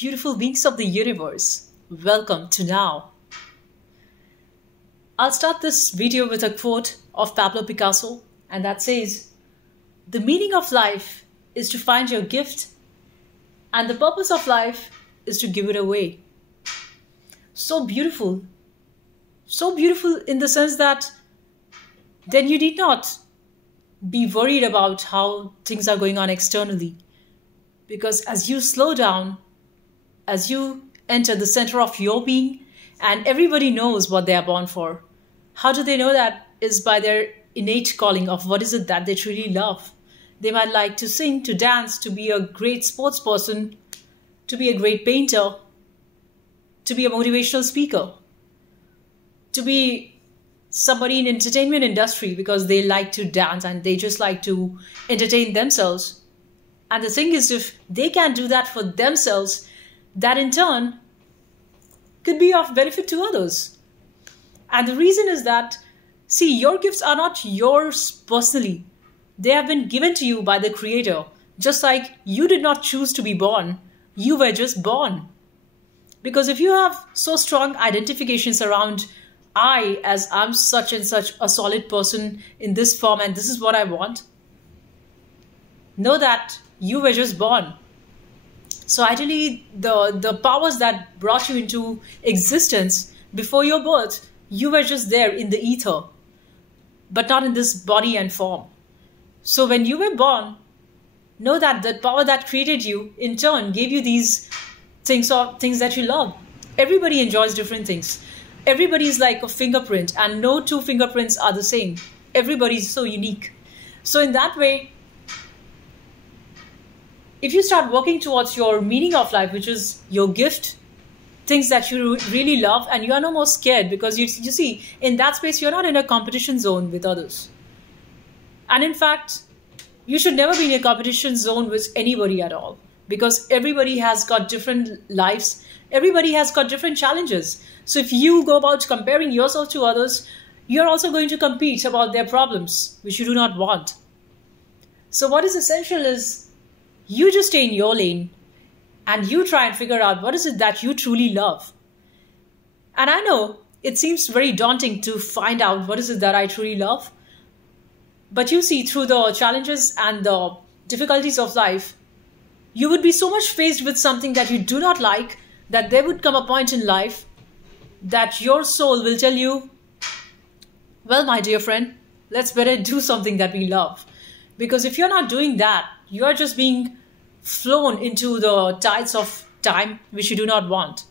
beautiful beings of the universe. Welcome to Now. I'll start this video with a quote of Pablo Picasso, and that says, "The meaning of life is to find your gift, and the purpose of life is to give it away." So beautiful. So beautiful in the sense that then you need not be worried about how things are going on externally. Because as you slow down, as you enter the center of your being, and everybody knows what they are born for. How do they know that? Is by their innate calling of what is it that they truly love. They might like to sing, to dance, to be a great sports person, to be a great painter, to be a motivational speaker, to be somebody in entertainment industry because they like to dance and they just like to entertain themselves. And the thing is, if they can do that for themselves, that in turn could be of benefit to others. And the reason is that, see, your gifts are not yours personally. They have been given to you by the Creator. Just like you did not choose to be born, you were just born. Because if you have so strong identifications around, I'm such and such a solid person in this form and this is what I want, know that you were just born. So ideally, the powers that brought you into existence before your birth, you were just there in the ether, but not in this body and form. So when you were born, know that the power that created you, in turn, gave you these things or things that you love. Everybody enjoys different things. Everybody is like a fingerprint, and no two fingerprints are the same. Everybody is so unique. So in that way, if you start working towards your meaning of life, which is your gift, things that you really love, and you are no more scared because you see, in that space, you're not in a competition zone with others. And in fact, you should never be in a competition zone with anybody at all, because everybody has got different lives. Everybody has got different challenges. So if you go about comparing yourself to others, you're also going to compete about their problems, which you do not want. So what is essential is you just stay in your lane and you try and figure out what is it that you truly love. And I know it seems very daunting to find out what is it that I truly love. But you see, through the challenges and the difficulties of life, you would be so much faced with something that you do not like, that there would come a point in life that your soul will tell you, well, my dear friend, let's better do something that we love. Because if you're not doing that, you're just being flown into the tides of time, which you do not want.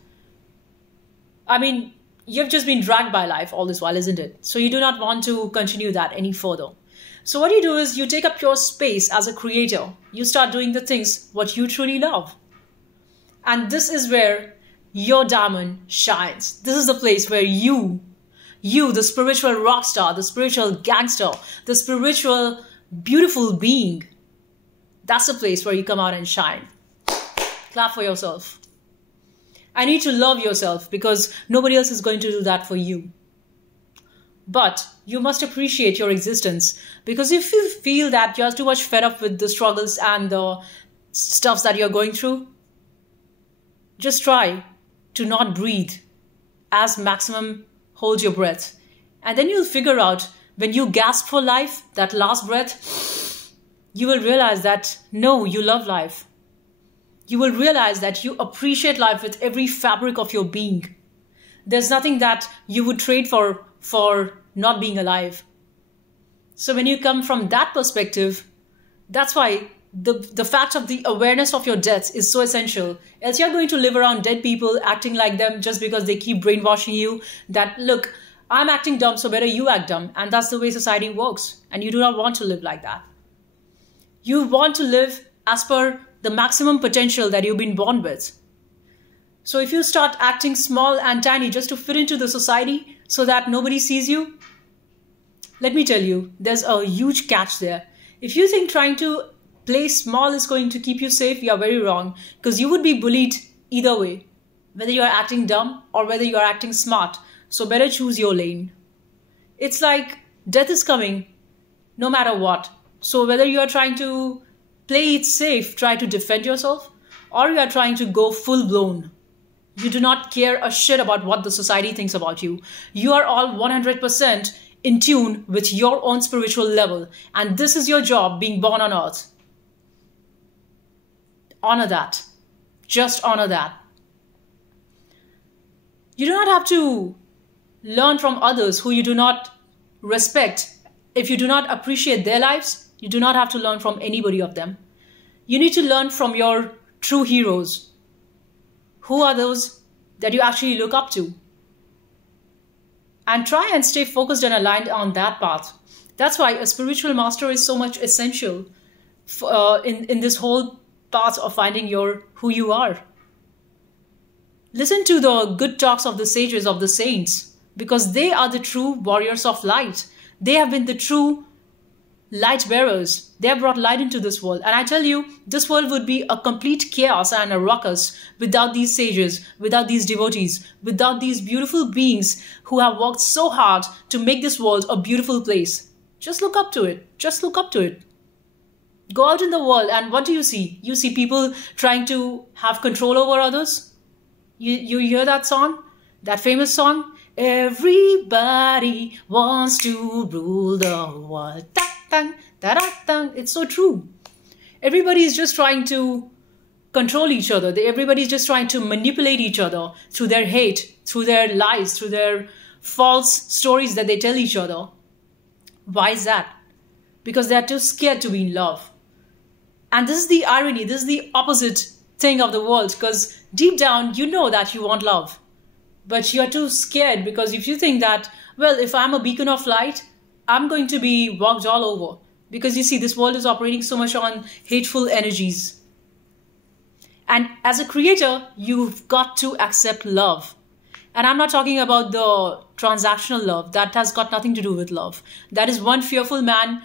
I mean, you've just been dragged by life all this while, isn't it? So you do not want to continue that any further. So what you do is you take up your space as a creator. You start doing the things what you truly love. And this is where your diamond shines. This is the place where you, the spiritual rock star, the spiritual gangster, the spiritual beautiful being, that's the place where you come out and shine. Clap for yourself. I need to love yourself because nobody else is going to do that for you. But you must appreciate your existence, because if you feel that you're too much fed up with the struggles and the stuffs that you're going through, just try to not breathe. As maximum, hold your breath. And then you'll figure out when you gasp for life, that last breath, you will realize that, no, you love life. You will realize that you appreciate life with every fabric of your being. There's nothing that you would trade for not being alive. So when you come from that perspective, that's why the fact of the awareness of your death is so essential. Else you're going to live around dead people acting like them just because they keep brainwashing you that, look, I'm acting dumb, so better you act dumb. And that's the way society works. And you do not want to live like that. You want to live as per the maximum potential that you've been born with. So if you start acting small and tiny just to fit into the society so that nobody sees you, let me tell you, there's a huge catch there. If you think trying to play small is going to keep you safe, you are very wrong, because you would be bullied either way, whether you are acting dumb or whether you are acting smart. So better choose your lane. It's like death is coming no matter what. So whether you are trying to play it safe, try to defend yourself, or you are trying to go full blown. You do not care a shit about what the society thinks about you. You are all 100% in tune with your own spiritual level. And this is your job being born on earth. Honor that. Just honor that. You do not have to learn from others who you do not respect. If you do not appreciate their lives, you do not have to learn from anybody of them. You need to learn from your true heroes. Who are those that you actually look up to? And try and stay focused and aligned on that path. That's why a spiritual master is so much essential in this whole path of finding who you are. Listen to the good talks of the sages, of the saints, because they are the true warriors of light. They have been the true light bearers. They have brought light into this world. And I tell you, this world would be a complete chaos and a ruckus without these sages, without these devotees, without these beautiful beings who have worked so hard to make this world a beautiful place. Just look up to it. Just look up to it. Go out in the world and what do you see? You see people trying to have control over others. You hear that song? That famous song? Everybody wants to rule the world. It's so true. Everybody is just trying to control each other. Everybody is just trying to manipulate each other through their hate, through their lies, through their false stories that they tell each other. Why is that? Because they are too scared to be in love. And this is the irony. This is the opposite thing of the world, because deep down you know that you want love. But you're too scared because if you think that, well, if I'm a beacon of light, I'm going to be walked all over. Because you see, this world is operating so much on hateful energies. And as a creator, you've got to accept love. And I'm not talking about the transactional love. That has got nothing to do with love. That is one fearful man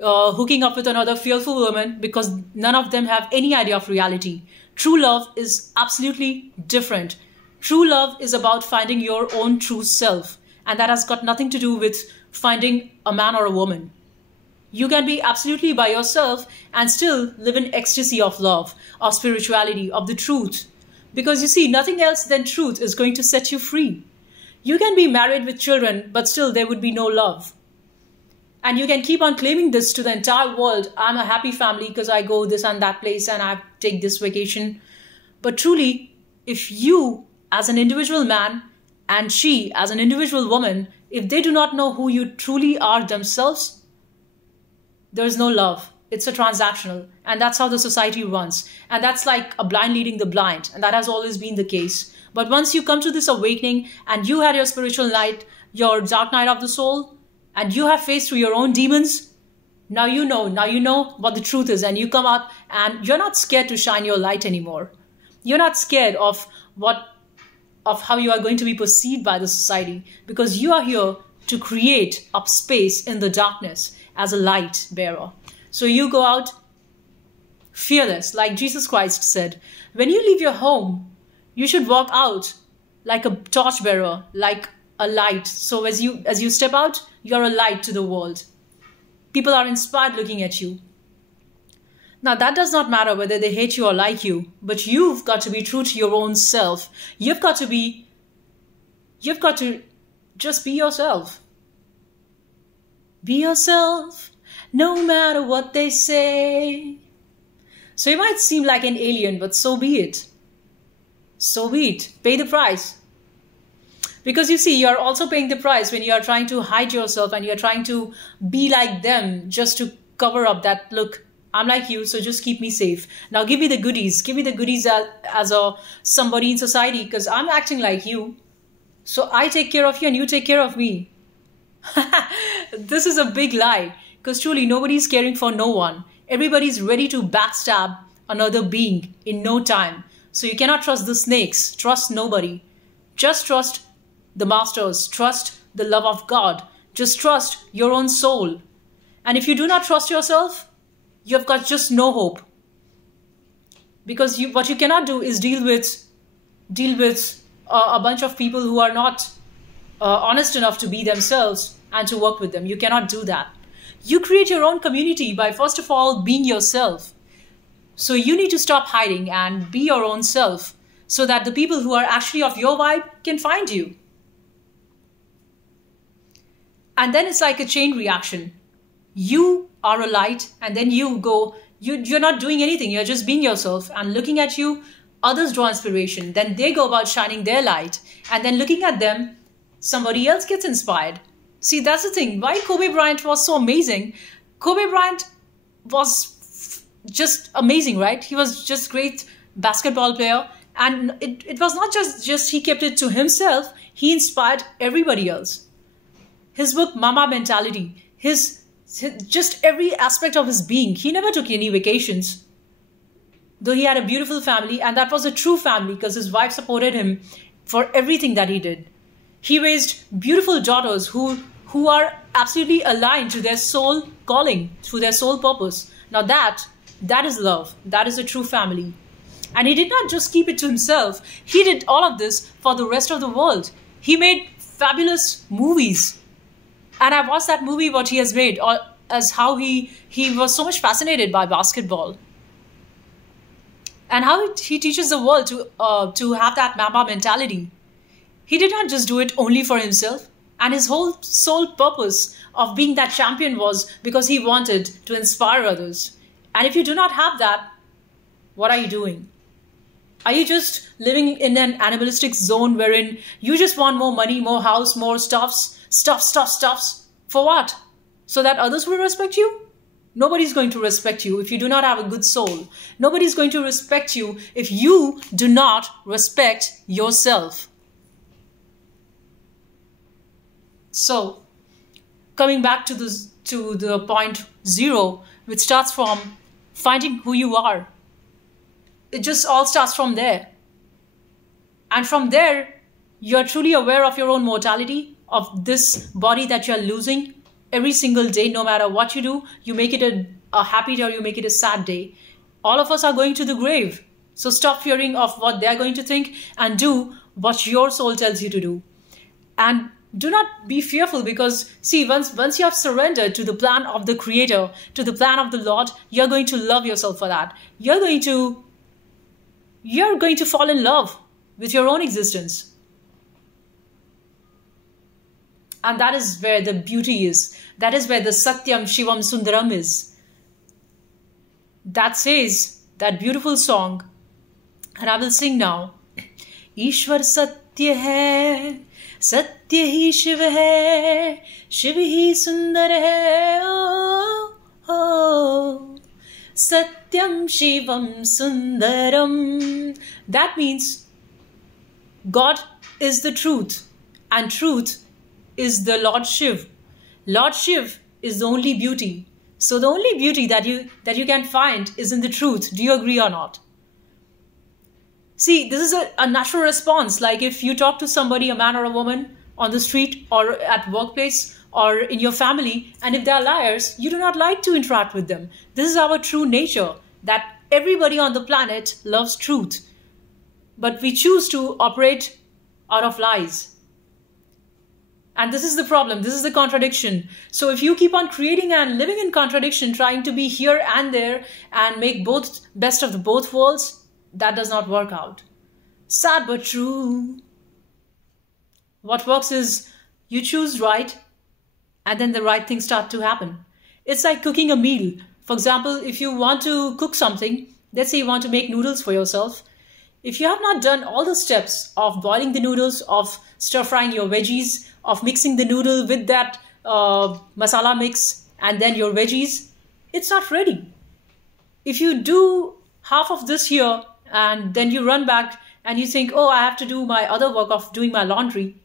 hooking up with another fearful woman because none of them have any idea of reality. True love is absolutely different. True love is about finding your own true self. And that has got nothing to do with finding a man or a woman. You can be absolutely by yourself and still live in ecstasy of love, of spirituality, of the truth. Because you see, nothing else than truth is going to set you free. You can be married with children, but still there would be no love. And you can keep on claiming this to the entire world. I'm a happy family because I go this and that place and I take this vacation. But truly, if you as an individual man and she as an individual woman, if they do not know who you truly are themselves, there is no love. It's a transactional. And that's how the society runs. And that's like a blind leading the blind. And that has always been the case. But once you come to this awakening and you had your spiritual night, your dark night of the soul, and you have faced through your own demons, now you know what the truth is. And you come out and you're not scared to shine your light anymore. You're not scared of how you are going to be perceived by the society, because you are here to create up space in the darkness as a light bearer. So you go out fearless, like Jesus Christ said. When you leave your home, you should walk out like a torch bearer, like a light. So as you step out, you're a light to the world. People are inspired looking at you. Now, that does not matter whether they hate you or like you, but you've got to be true to your own self. You've got to just be yourself. Be yourself, no matter what they say. So you might seem like an alien, but so be it. So be it. Pay the price. Because you see, you're also paying the price when you are trying to hide yourself and you're trying to be like them just to cover up that, look, I'm like you, so just keep me safe. Now give me the goodies. Give me the goodies as somebody in society, because I'm acting like you. So I take care of you and you take care of me. This is a big lie, because truly nobody's caring for no one. Everybody's ready to backstab another being in no time. So you cannot trust the snakes. Trust nobody. Just trust the masters. Trust the love of God. Just trust your own soul. And if you do not trust yourself, you've got just no hope. Because what you cannot do is deal with a bunch of people who are not honest enough to be themselves and to work with them. You cannot do that. You create your own community by, first of all, being yourself. So you need to stop hiding and be your own self so that the people who are actually of your vibe can find you. And then it's like a chain reaction. You are a light, and then you're not doing anything. You're just being yourself, and looking at you, others draw inspiration. Then they go about shining their light, and then looking at them, somebody else gets inspired. See, that's the thing. Why Kobe Bryant was so amazing. Kobe Bryant was just amazing, right? He was just great basketball player. And it was not just he kept it to himself. He inspired everybody else. His book, Mama Mentality, his just every aspect of his being. He never took any vacations. Though he had a beautiful family, and that was a true family because his wife supported him for everything that he did. He raised beautiful daughters who are absolutely aligned to their soul calling, to their soul purpose. Now that is love. That is a true family. And he did not just keep it to himself. He did all of this for the rest of the world. He made fabulous movies. And I watched that movie, what he has made, as how he was so much fascinated by basketball. And how he teaches the world to have that Mamba mentality. He did not just do it only for himself. And his whole sole purpose of being that champion was because he wanted to inspire others. And if you do not have that, what are you doing? Are you just living in an animalistic zone wherein you just want more money, more house, more stuffs? For what? So that others will respect you? Nobody's going to respect you if you do not have a good soul. Nobody's going to respect you if you do not respect yourself. So, coming back to the point 0, which starts from finding who you are. It just all starts from there. And from there, you're truly aware of your own mortality, of this body that you're losing every single day. No matter what you do, you make it a happy day or you make it a sad day. All of us are going to the grave. So stop fearing of what they're going to think and do what your soul tells you to do. And do not be fearful because, see, once you have surrendered to the plan of the Creator, to the plan of the Lord, you're going to love yourself for that. You're going to fall in love with your own existence. And that is where the beauty is. That is where the Satyam Shivam Sundaram is. That says, that beautiful song, and I will sing now. Ishwar Satya hai, Satya hi Shiv hai, Shiv hi Sundar hai, oh, oh. Satyam Shivam Sundaram. That means God is the truth, and truth is the Lord Shiv. Lord Shiv is the only beauty. So the only beauty that you can find is in the truth. Do you agree or not? See, this is a natural response. Like if you talk to somebody, a man or a woman, on the street or at workplace or in your family, and if they are liars, you do not like to interact with them. This is our true nature, that everybody on the planet loves truth. But we choose to operate out of lies. And this is the problem. This is the contradiction. So if you keep on creating and living in contradiction, trying to be here and there and make both best of the both worlds, that does not work out. Sad but true. What works is you choose right and then the right things start to happen. It's like cooking a meal. For example, if you want to cook something, let's say you want to make noodles for yourself. If you have not done all the steps of boiling the noodles, of stir-frying your veggies, of mixing the noodle with that masala mix and then your veggies, it's not ready. If you do half of this here and then you run back and you think, oh, I have to do my other work of doing my laundry,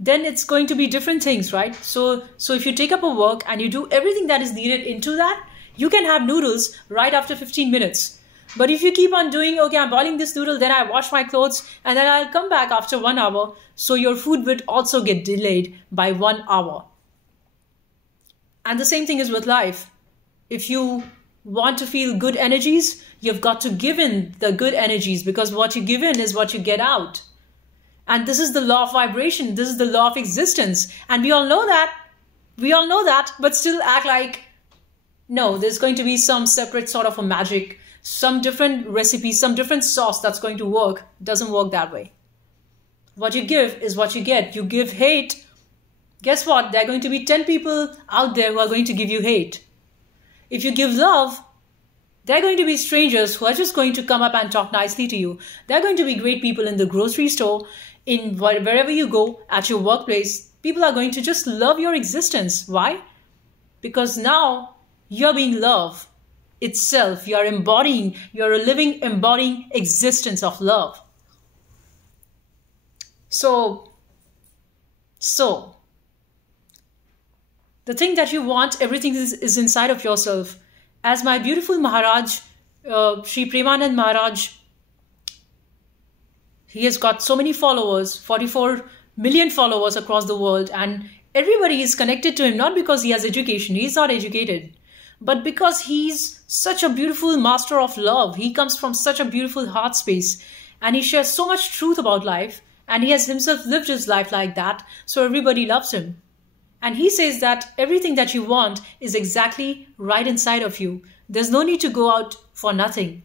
then it's going to be different things, right? So if you take up a work and you do everything that is needed into that, you can have noodles right after 15 minutes. But if you keep on doing, okay, I'm boiling this noodle, then I wash my clothes, and then I'll come back after 1 hour, so your food would also get delayed by 1 hour. And the same thing is with life. If you want to feel good energies, you've got to give in the good energies, because what you give in is what you get out. And this is the law of vibration. This is the law of existence. And we all know that, but still act like No, there's going to be some separate sort of a magic, some different recipe, some different sauce that's going to work. It doesn't work that way. What you give is what you get. You give hate, guess what? There are going to be 10 people out there who are going to give you hate. If you give love, there are going to be strangers who are just going to come up and talk nicely to you. There are going to be great people in the grocery store, in wherever you go, at your workplace. People are going to just love your existence. Why? Because now you're being love itself. You're a living, embodying existence of love. So, the thing that you want, everything is inside of yourself. As my beautiful Maharaj, Sri Premanand Maharaj, he has got so many followers, 44 million followers across the world, and everybody is connected to him, not because he has education, he's not educated, but because he's such a beautiful master of love. He comes from such a beautiful heart space, and he shares so much truth about life, and he has himself lived his life like that, so everybody loves him. And he says that everything that you want is exactly right inside of you. There's no need to go out for nothing.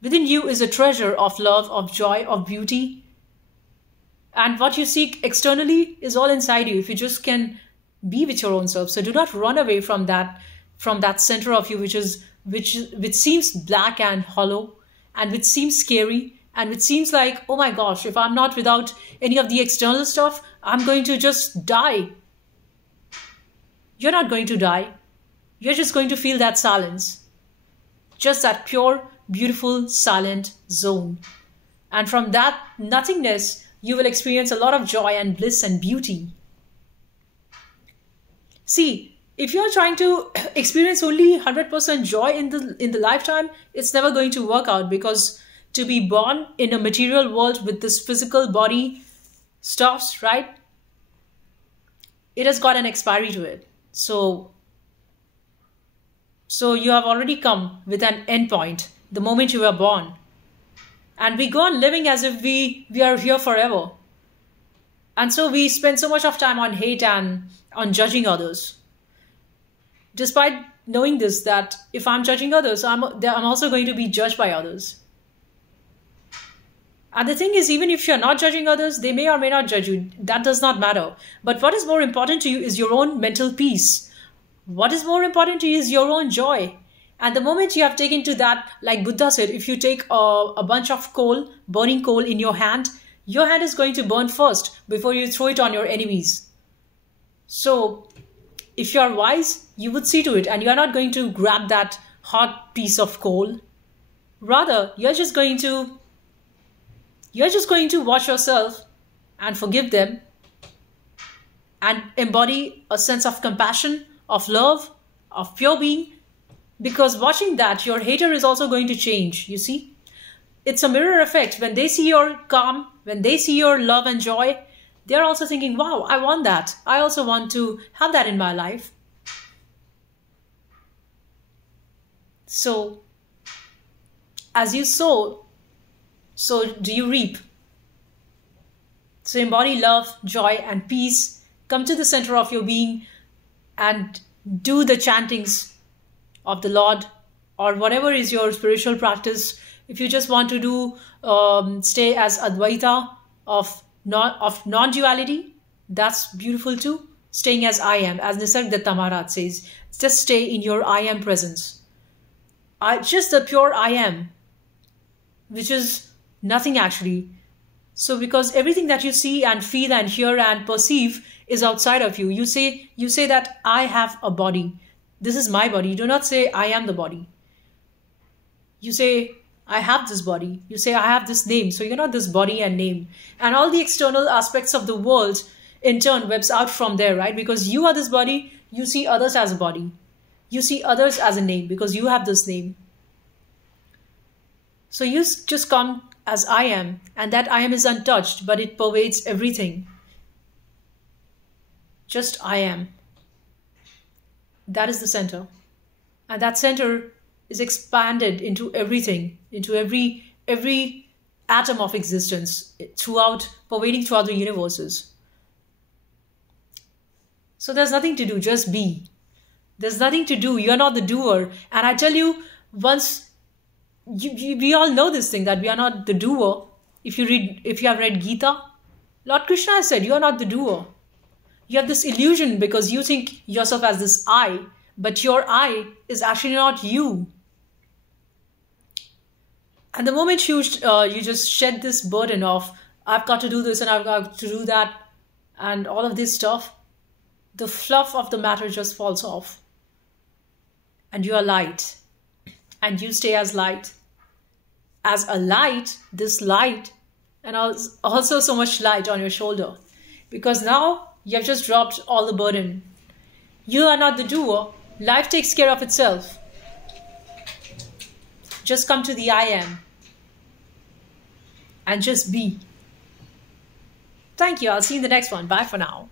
Within you is a treasure of love, of joy, of beauty. And what you seek externally is all inside you, if you just can be with your own self. So do not run away from that center of you, which seems black and hollow, and which seems scary, and which seems like, oh my gosh, if I'm not without any of the external stuff, I'm going to just die. You're not going to die. You're just going to feel that silence. Just that pure, beautiful, silent zone. And from that nothingness, you will experience a lot of joy and bliss and beauty. See, if you're trying to experience only 100% joy in the lifetime, it's never going to work out, because to be born in a material world with this physical body stuffs, right? It has got an expiry to it. So you have already come with an end point the moment you were born. And we go on living as if we are here forever. And so we spend so much of time on hate and on judging others. Despite knowing this, that if I'm judging others, I'm also going to be judged by others. And the thing is, even if you're not judging others, they may or may not judge you. That does not matter. But what is more important to you is your own mental peace. What is more important to you is your own joy. And the moment you have taken to that, like Buddha said, if you take a bunch of coal, burning coal in your hand is going to burn first before you throw it on your enemies. So if you are wise, you would see to it, and you are not going to grab that hot piece of coal. Rather, you're just going to watch yourself and forgive them and embody a sense of compassion, of love, of pure being. Because watching that, your hater is also going to change, you see. It's a mirror effect. When they see your calm, when they see your love and joy, they're also thinking, wow, I want that. I also want to have that in my life. So, as you sow, so do you reap. So embody love, joy, and peace. Come to the center of your being and do the chantings of the Lord, or whatever is your spiritual practice. If you just want to do stay as Advaita of non-duality, that's beautiful too. Staying as I am, as Nisargadatta Maharaj says, just stay in your I am presence. Just the pure I am, which is nothing actually. So because everything that you see and feel and hear and perceive is outside of you, you say that I have a body. This is my body. You do not say I am the body. You say I have this body. You say I have this name. So you're not this body and name. And all the external aspects of the world in turn webs out from there, right? Because you are this body, you see others as a body. You see others as a name because you have this name. So you just come as I am, and that I am is untouched, but it pervades everything. Just I am. That is the center. And that center is expanded into everything, into every atom of existence, pervading throughout the universes. So there's nothing to do, just be. There's nothing to do. You're not the doer. And I tell you, once we all know this thing that we are not the doer. If you have read Gita, Lord Krishna has said, you are not the doer. You have this illusion because you think yourself as this I, but your I is actually not you. And the moment you just shed this burden of, I've got to do this and I've got to do that and all of this stuff, the fluff of the matter just falls off. And you are light. And you stay as light. As a light, this light, and also so much light on your shoulder. Because now you have just dropped all the burden. You are not the doer. Life takes care of itself. Just come to the I am. And just be. Thank you. I'll see you in the next one. Bye for now.